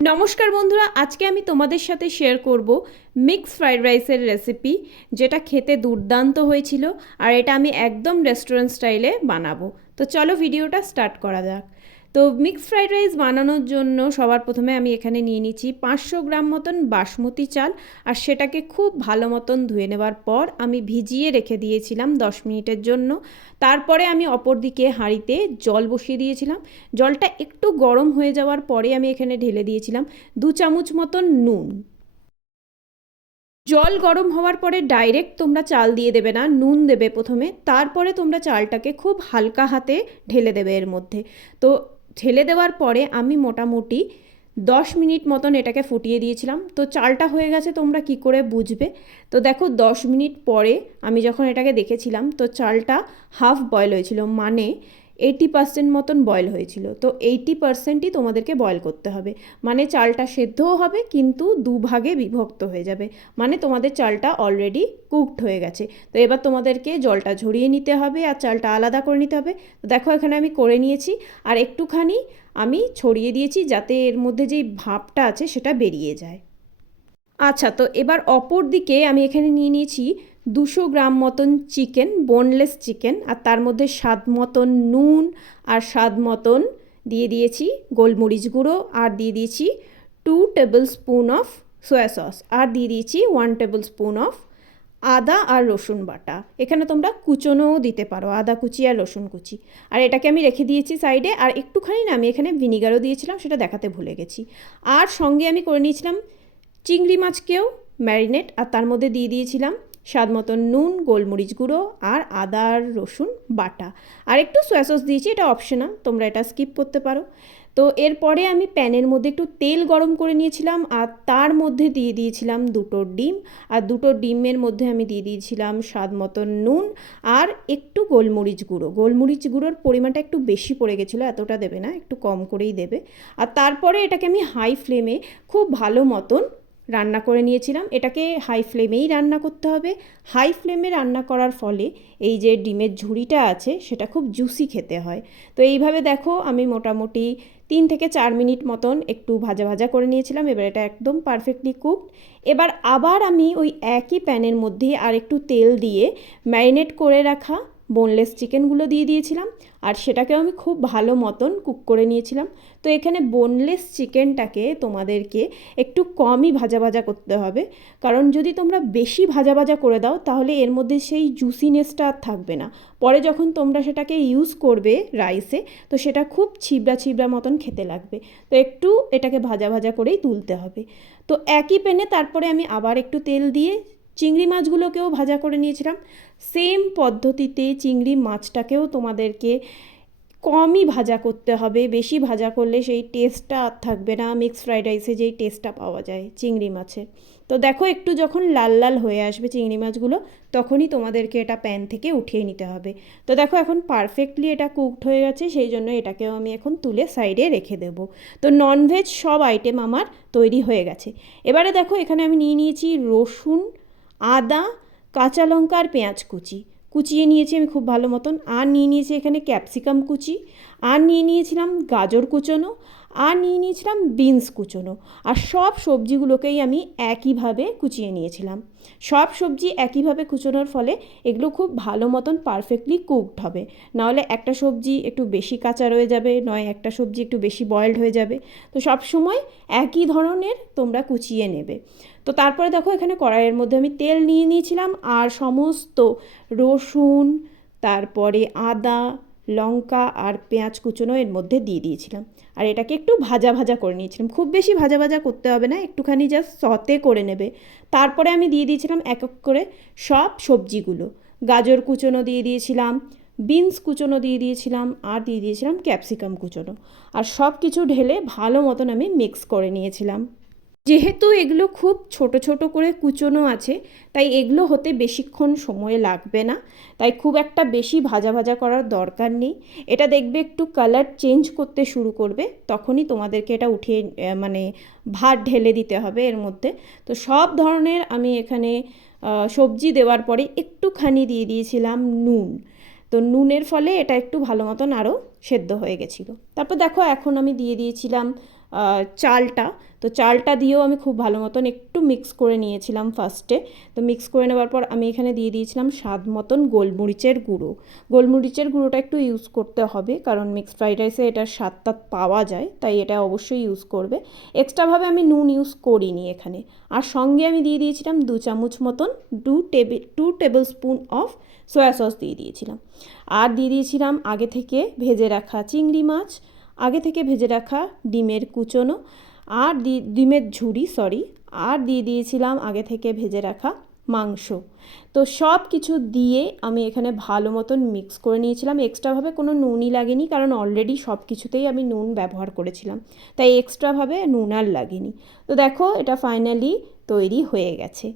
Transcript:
নমস্কার বন্ধুরা, আজকে আমি তোমাদের সাথে শেয়ার করব মিক্স ফ্রাইড রাইসের রেসিপি, যেটা খেতে দুর্দান্ত হয়েছিল। আর এটা আমি একদম রেস্টুরেন্ট স্টাইলে বানাবো। তো চলো ভিডিওটা স্টার্ট করা যাক। তো মিক্স ফ্রাইড রাইস বানানোর জন্য সবার প্রথমে আমি এখানে নিয়ে নিচ্ছি 500 গ্রাম মতন বাসমতি চাল। আর সেটাকে খুব ভালো মতন ধুয়ে নেবার পর আমি ভিজিয়ে রেখে দিয়েছিলাম 10 মিনিটের জন্য। তারপরে আমি অপর দিকে হাঁড়িতে জল বসিয়ে দিয়েছিলাম। জলটা একটু গরম হয়ে যাওয়ার পরে আমি এখানে ঢেলে দিয়েছিলাম 2 চামচ মতন নুন। জল গরম হওয়ার পরে ডাইরেক্ট তোমরা চাল দিয়ে দেবে না, নুন দেবে প্রথমে, তারপরে তোমরা চালটাকে খুব হালকা হাতে ঢেলে দেবে এর মধ্যে। তো ঢেলে দেওয়ার পরে আমি মোটামুটি 10 মিনিট মতন এটাকে ফুটিয়ে দিয়েছিলাম। তো চালটা হয়ে গেছে তোমরা কি করে বুঝবে? তো দেখো 10 মিনিট পরে আমি যখন এটাকে দেখেছিলাম তো চালটা হাফ বয়েল হয়েছিল, মানে 80% মতন বয়েল হয়েছিল। তো 80%ই তোমাদেরকে বয়েল করতে হবে, মানে চালটা সেদ্ধও হবে কিন্তু দুভাগে বিভক্ত হয়ে যাবে, মানে তোমাদের চালটা অলরেডি কুকড হয়ে গেছে। তো এবার তোমাদেরকে জলটা ঝরিয়ে নিতে হবে আর চালটা আলাদা করে নিতে হবে। তো দেখো এখানে আমি করে নিয়েছি, আর একটুখানি আমি ছড়িয়ে দিয়েছি যাতে এর মধ্যে যেই ভাপটা আছে সেটা বেরিয়ে যায়। আচ্ছা, তো এবার অপর দিকে আমি এখানে নিয়ে নিয়েছি 200 গ্রাম মতন চিকেন, বোনলেস চিকেন। আর তার মধ্যে স্বাদ মতন নুন, আর স্বাদ মতন দিয়ে দিয়েছি গোলমরিচ গুঁড়ো, আর দিয়ে দিয়েছি 2 tablespoon of soya sauce, আর দিয়ে দিয়েছি 1 টেবিল স্পুন অফ আদা আর রসুন বাটা। এখানে তোমরা কুচনোও দিতে পারো, আদা কুচি আর রসুন কুচি। আর এটাকে আমি রেখে দিয়েছি সাইডে। আর একটুখানি না আমি এখানে ভিনিগারও দিয়েছিলাম, সেটা দেখাতে ভুলে গেছি। আর সঙ্গে আমি করে নিয়েছিলাম চিংড়ি মাছকেও ম্যারিনেট, আর তার মধ্যে দিয়ে দিয়েছিলাম স্বাদ মতন নুন, গোলমরিচ গুঁড়ো আর আদা আর রসুন বাটা। আর একটু সয়া সস দিয়েছি, এটা অপশনাল, তোমরা এটা স্কিপ করতে পারো। তো এরপরে আমি প্যানের মধ্যে একটু তেল গরম করে নিয়েছিলাম, আর তার মধ্যে দিয়ে দিয়েছিলাম 2টো ডিম। আর 2টো ডিমের মধ্যে আমি দিয়ে দিয়েছিলাম স্বাদ মতন নুন আর একটু গোলমরিচ গুঁড়ো। গোলমরিচ গুঁড়োর পরিমাণটা একটু বেশি পড়ে গেছিলো, এতটা দেবে না, একটু কম করেই দেবে। আর তারপরে এটাকে আমি হাই ফ্লেমে খুব ভালো মতন রান্না করে নিয়েছিলাম। এটাকে হাই ফ্লেমেই রান্না করতে হবে। হাই ফ্লেমে রান্না করার ফলে এই যে ডিমের ঝুড়িটা আছে সেটা খুব জুসি খেতে হয়। তো এইভাবে দেখো আমি মোটামুটি 3 থেকে 4 মিনিট মতন একটু ভাজা ভাজা করে নিয়েছিলাম। এবার এটা একদম পারফেক্টলি কুকড। এবার আবার আমি ওই একই প্যানের মধ্যে আর একটু তেল দিয়ে ম্যারিনেট করে রাখা বোনলেস চিকেনগুলো দিয়ে দিয়েছিলাম, আর সেটাকেও আমি খুব ভালো মতন কুক করে নিয়েছিলাম। তো এখানে বোনলেস চিকেনটাকে তোমাদেরকে একটু কমই ভাজা ভাজা করতে হবে, কারণ যদি তোমরা বেশি ভাজা ভাজা করে দাও তাহলে এর মধ্যে সেই জুসিনেসটা আর থাকবে না। পরে যখন তোমরা সেটাকে ইউজ করবে রাইসে তো সেটা খুব ছিবড়া ছিবড়া মতন খেতে লাগবে। তো একটু এটাকে ভাজা ভাজা করেই তুলতে হবে। তো একই প্যানে তারপরে আমি আবার একটু তেল দিয়ে চিংড়ি মাছগুলোকেও ভাজা করে নিয়েছিলাম। সেম পদ্ধতিতে চিংড়ি মাছটাকেও তোমাদেরকে কমই ভাজা করতে হবে, বেশি ভাজা করলে সেই টেস্টটা আর থাকবে না, মিক্সড ফ্রাইড রাইসে যেই টেস্টটা পাওয়া যায় চিংড়ি মাছের। তো দেখো একটু যখন লাল লাল হয়ে আসবে চিংড়ি মাছগুলো তখনই তোমাদেরকে এটা প্যান থেকে উঠিয়ে নিতে হবে। তো দেখো এখন পারফেক্টলি এটা কুকড হয়ে গেছে, সেই জন্য এটাকেও আমি এখন তুলে সাইডে রেখে দেব। তো ননভেজ সব আইটেম আমার তৈরি হয়ে গেছে। এবারে দেখো এখানে আমি নিয়ে নিয়েছি রসুন, আদা, কাঁচা লঙ্কা আর পেঁয়াজ কুচিয়ে নিয়েছি আমি খুব ভালো মতন। আর নিয়ে নিয়েছি এখানে ক্যাপসিকাম কুচি, আর নিয়ে নিয়েছিলাম গাজর কুচোনো, আর নিয়ে নিয়েছিলাম বিনস কুচোনো। আর সব সবজিগুলোকেই আমি একইভাবে কুচিয়ে নিয়েছিলাম। সব সবজি একইভাবে কুচোনোর ফলে এগুলো খুব ভালো মতন পারফেক্টলি কুকড হবে। নাহলে একটা সবজি একটু বেশি কাঁচা রয়ে যাবে, নয় একটা সবজি একটু বেশি বয়েলড হয়ে যাবে। তো সব সময় একই ধরনের তোমরা কুচিয়ে নেবে। তো তারপরে দেখো এখানে কড়াইয়ের মধ্যে আমি তেল নিয়ে নিয়েছিলাম, আর সমস্ত রসুন, তারপরে আদা, লঙ্কা আর পেঁয়াজ কুচোনো এর মধ্যে দিয়ে দিয়েছিলাম। আর এটাকে একটু ভাজা ভাজা করে নিয়েছিলাম, খুব বেশি ভাজা ভাজা করতে হবে না, একটুখানি জাস্ট সতে করে নেবে। তারপরে আমি দিয়ে দিয়েছিলাম এক এক করে সব সবজিগুলো। গাজর কুচোনো দিয়ে দিয়েছিলাম, বিনস কুচোনো দিয়ে দিয়েছিলাম, আর দিয়ে দিয়েছিলাম ক্যাপসিকাম কুচোনো। আর সব কিছু ঢেলে ভালো মতন আমি মিক্স করে নিয়েছিলাম। যেহেতু এগুলো খুব ছোট ছোট করে কুচোনো আছে তাই এগুলো হতে বেশিক্ষণ সময় লাগবে না, তাই খুব একটা বেশি ভাজা ভাজা করার দরকার নেই। এটা দেখবে একটু কালার চেঞ্জ করতে শুরু করবে, তখনই তোমাদেরকে এটা উঠিয়ে মানে ভাত ঢেলে দিতে হবে এর মধ্যে। তো সব ধরনের আমি এখানে সবজি দেওয়ার পরে একটুখানি দিয়ে দিয়েছিলাম নুন। তো নুনের ফলে এটা একটু ভালো মতন আরও সেদ্ধ হয়ে গেছিলো। তারপর দেখো এখন আমি দিয়ে দিয়েছিলাম চালটা, তো চালটা দিয়েও আমি খুব ভালো মতন একটু মিক্স করে নিয়েছিলাম ফার্স্টে। তো মিক্স করে নেওয়ার পর আমি এখানে দিয়ে দিয়েছিলাম স্বাদ মতন গোলমরিচের গুঁড়ো। গোলমরিচের গুঁড়োটা একটু ইউজ করতে হবে, কারণ মিক্সড ফ্রাইড রাইসে এটার স্বাদটা পাওয়া যায়, তাই এটা অবশ্যই ইউজ করবে। এক্সট্রাভাবে আমি নুন ইউজ করিনি এখানে। আর সঙ্গে আমি দিয়ে দিয়েছিলাম 2 চামচ মতন 2 tablespoon of soya sauce দিয়ে দিয়েছিলাম। আর দিয়ে দিয়েছিলাম আগে থেকে ভেজে রাখা চিংড়ি মাছ, আগে থেকে ভেজে রাখা ডিমের কুচনো, আর ডিমের ঝুড়ি আর দিয়ে দিয়েছিলাম আগে থেকে ভেজে রাখা মাংস। তো সব কিছু দিয়ে আমি এখানে ভালো মতন মিক্স করে নিয়েছিলাম। এক্সট্রাভাবে কোনো নুনই লাগেনি, কারণ অলরেডি সব কিছুতেই আমি নুন ব্যবহার করেছিলাম, তাই এক্সট্রাভাবে নুন আর লাগেনি। তো দেখো এটা ফাইনালি তৈরি হয়ে গেছে।